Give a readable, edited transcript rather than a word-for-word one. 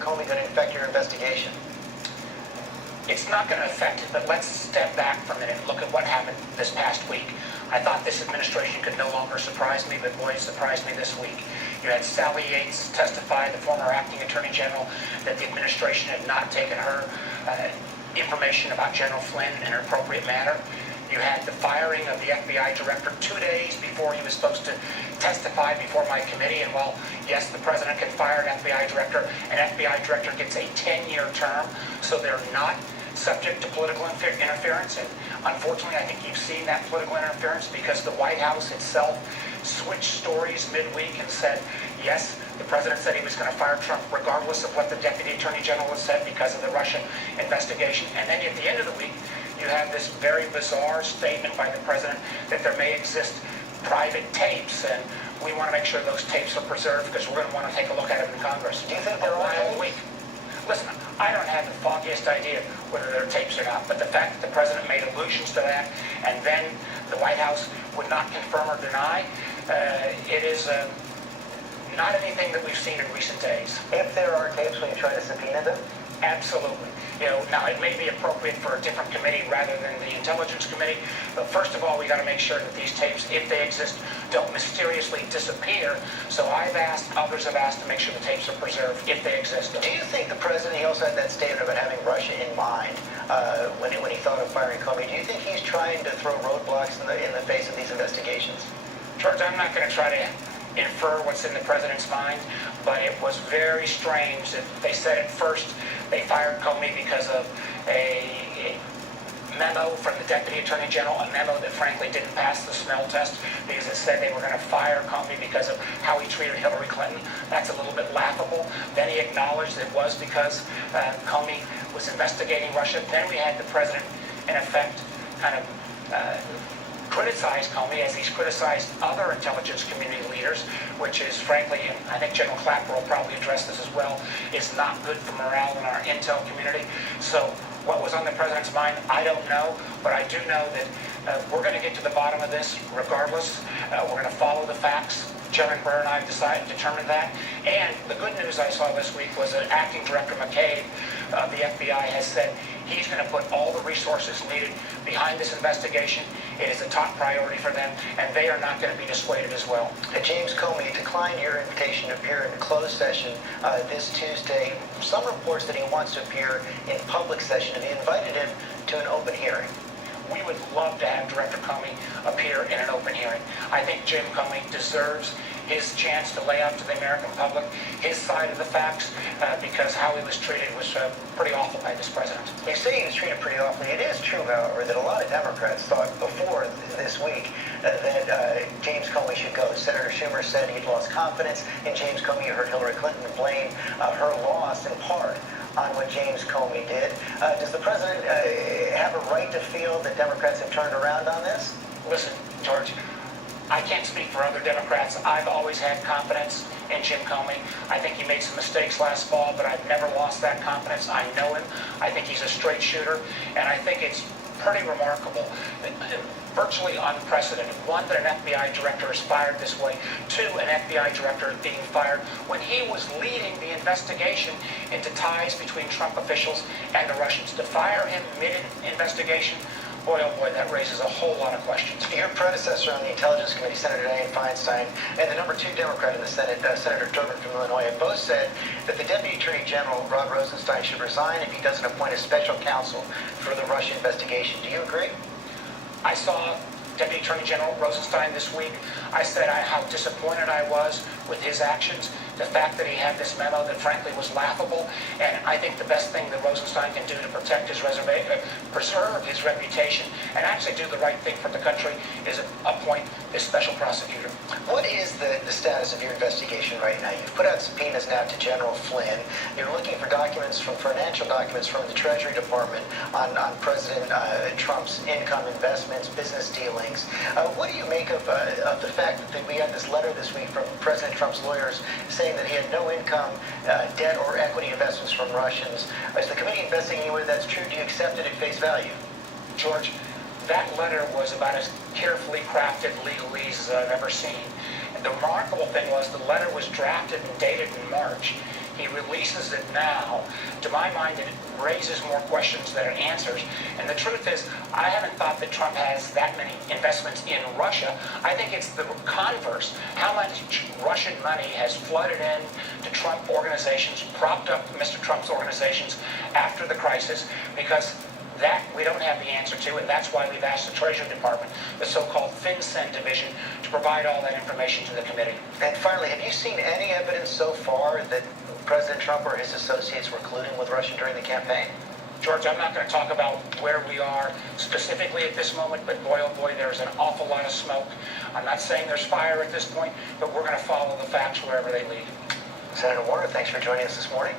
Comey going to affect your investigation? It's not going to affect it, but let's step back for a minute and look at what happened this past week. I thought this administration could no longer surprise me, but boy, it surprised me this week. You had Sally Yates testify, the former acting attorney general, that the administration had not taken her information about General Flynn in an appropriate manner. You had the firing of the FBI director 2 days before he was supposed to testify before my committee. And while, yes, the president can fire an FBI director gets a 10-year term, so they're not subject to political interference. And unfortunately, I think you've seen that political interference because the White House itself switched stories midweek and said, yes, the president said he was going to fire Trump regardless of what the deputy attorney general has said because of the Russia investigation. And then at the end of the week, you have this very bizarre statement by the president that there may exist private tapes, and we want to make sure those tapes are preserved because we're going to want to take a look at it in Congress. Do you think they're all week? Listen, I don't have the foggiest idea whether they're tapes or not, but the fact that the president made allusions to that and then the White House would not confirm or deny, it is not anything that we've seen in recent days. If there are tapes, will you try to subpoena them? Absolutely. Now it may be appropriate for a different committee rather than the Intelligence Committee, but first of all, we got to make sure that these tapes, if they exist, don't mysteriously disappear. So I've asked, others have asked to make sure the tapes are preserved if they exist. Do you think the president, he also had that statement about having Russia in mind when he thought of firing Comey, do you think he's trying to throw roadblocks in the face of these investigations? George, I'm not going to try to infer what's in the president's mind, but it was very strange that they said at first they fired Comey because of a memo from the deputy attorney general, a memo that frankly didn't pass the smell test because it said they were going to fire Comey because of how he treated Hillary Clinton. That's a little bit laughable. Then he acknowledged it was because Comey was investigating Russia. Then we had the president, in effect, kind of criticized Comey as he's criticized other intelligence community leaders, which is frankly, and I think General Clapper will probably address this as well, is not good for morale in our intel community. So what was on the president's mind, I don't know, but I do know that we're going to get to the bottom of this regardless. We're going to follow the facts. Chairman Burr and I have determined that. And the good news I saw this week was that Acting Director McCabe of the FBI has said he's going to put all the resources needed behind this investigation. It is a top priority for them, and they are not going to be dissuaded as well. James Comey declined your invitation to appear in closed session this Tuesday. Some reports that he wants to appear in public session. Have you invited him to an open hearing? We would love to have Director Comey appear in an open hearing. I think Jim Comey deserves his chance to lay out to the American public his side of the facts because how he was treated was pretty awful by this president. You say he was treated pretty awfully. It is true, however, that a lot of Democrats thought before this week that James Comey should go. Senator Schumer said he'd lost confidence in James Comey. You heard Hillary Clinton blame her loss in part on what James Comey did. Does the president have a right to feel that Democrats have turned around on this? Listen, George, I can't speak for other Democrats. I've always had confidence in Jim Comey. I think he made some mistakes last fall, but I've never lost that confidence. I know him. I think he's a straight shooter, and I think it's pretty remarkable, virtually unprecedented. One, that an FBI director is fired this way. Two, an FBI director being fired when he was leading the investigation into ties between Trump officials and the Russians. To fire him mid-investigation, boy, oh boy, that raises a whole lot of questions. Your predecessor on the Intelligence Committee, Senator Dianne Feinstein, and the number 2 Democrat in the Senate, Senator Durbin from Illinois, have both said that the Deputy Attorney General, Rod Rosenstein, should resign if he doesn't appoint a special counsel for the Russia investigation. Do you agree? I saw Deputy Attorney General Rosenstein this week. I said how disappointed I was with his actions, the fact that he had this memo that frankly was laughable, and I think the best thing that Rosenstein can do to protect his preserve his reputation, and actually do the right thing for the country is appoint this special prosecutor. What is the status of your investigation right now? You've put out subpoenas now to General Flynn. You're looking for financial documents from the Treasury Department on President Trump's income, investments, business dealings. What do you make of the fact that we had this letter this week from President Trump's lawyers saying that he had no income, debt, or equity investments from Russians? Is the committee investigating whether that's true? Do you accept it at face value? George, that letter was about as carefully crafted legalese as I've ever seen. And the remarkable thing was the letter was drafted and dated in March. He releases it now. To my mind, it raises more questions than it answers. And the truth is, I haven't thought that Trump has that many investments in Russia. I think it's the converse. How much Russian money has flooded in to Trump organizations, propped up Mr. Trump's organizations after the crisis, because that we don't have the answer to, and that's why we've asked the Treasury Department, the so-called FinCEN division, to provide all that information to the committee. And finally, have you seen any evidence so far that President Trump or his associates were colluding with Russia during the campaign? George, I'm not going to talk about where we are specifically at this moment, but boy, oh boy, there's an awful lot of smoke. I'm not saying there's fire at this point, but we're going to follow the facts wherever they lead. Senator Warner, thanks for joining us this morning.